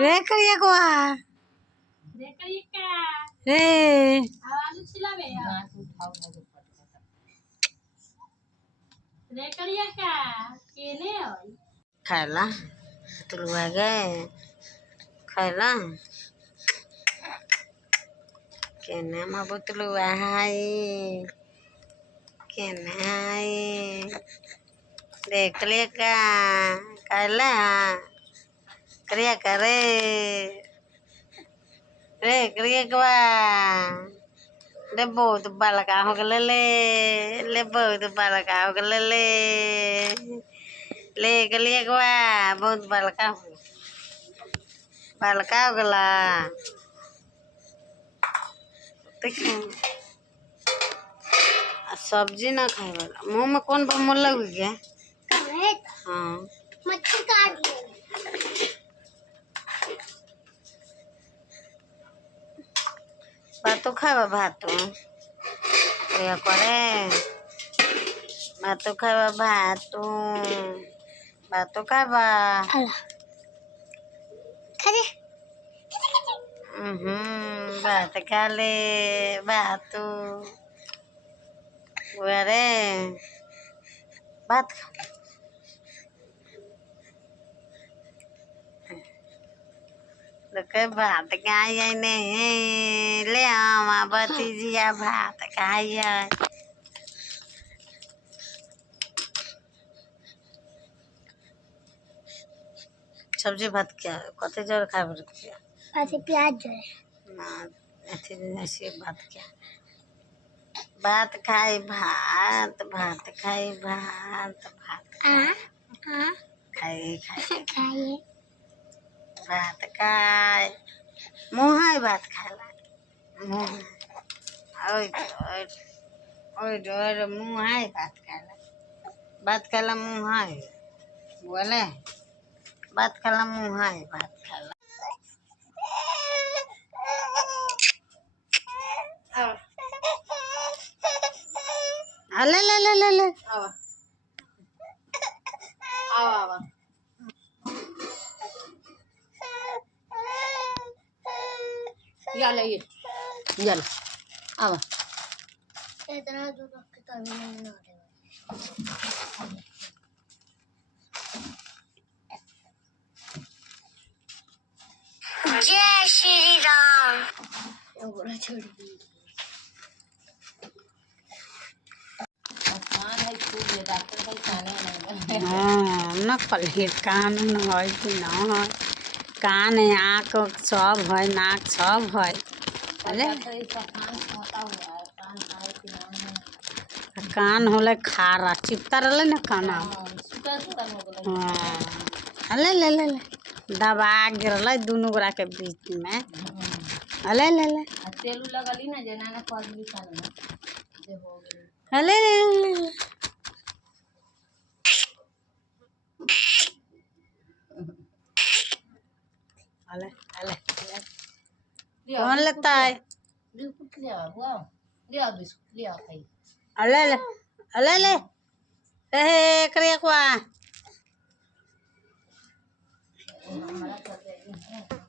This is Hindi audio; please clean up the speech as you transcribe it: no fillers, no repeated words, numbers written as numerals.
रे करिया को रे आलू छिलावे घास उठाओ रे करिया का केने होई खाला तुलुआ गए खाला केने मा बुतलुआ हाय केने हाय देख ले का खाला करिया करे रे करिया का ले बहुत बड़का हो गए ले बहुत बड़का हो गए ले गलिए गवा बहुत बड़का हो गला सब्जी ना खाए वाला मुँह में कौन बमोल लग गया हाँ मच्छी काट ले भातो खावा भातो क्या करे भातो खावा भातो खावा भात खा ले भातो अरे भात खा भात खाइए नहीं ले आवा भतीजिया भात खाइए सब्जी भात क्या कते जोर खा क्या प्याज जो है ना ऐसे भात क्या भात खाई भात भात खाई भात भात खाई खाइए भात खाए मुँह भात खाला मुँह मुँह भात खाला मुँह बोले भात खाला मुँह भात खाला ले ले ले ले ले आवा ये चल आवा इतना दूर रख के तभी नहीं ना जय श्री राम बड़ा छोड़ दी न कल कान है कि न कान आँख सब है नाक सब है कान होले खारा चिपता रहे न काना ले ले ले ले दबा गिरल दोनों गोरा के बीच में ले ले ले तेल लगली ना जे ना पगली कान में जे हो गेल ले ले ले अले अले कौन लेता है बिस्कुट ले आओ ले आओ बिस्कुट ले आओ खाई अले ले अले ले ए करे को हमारा कर दे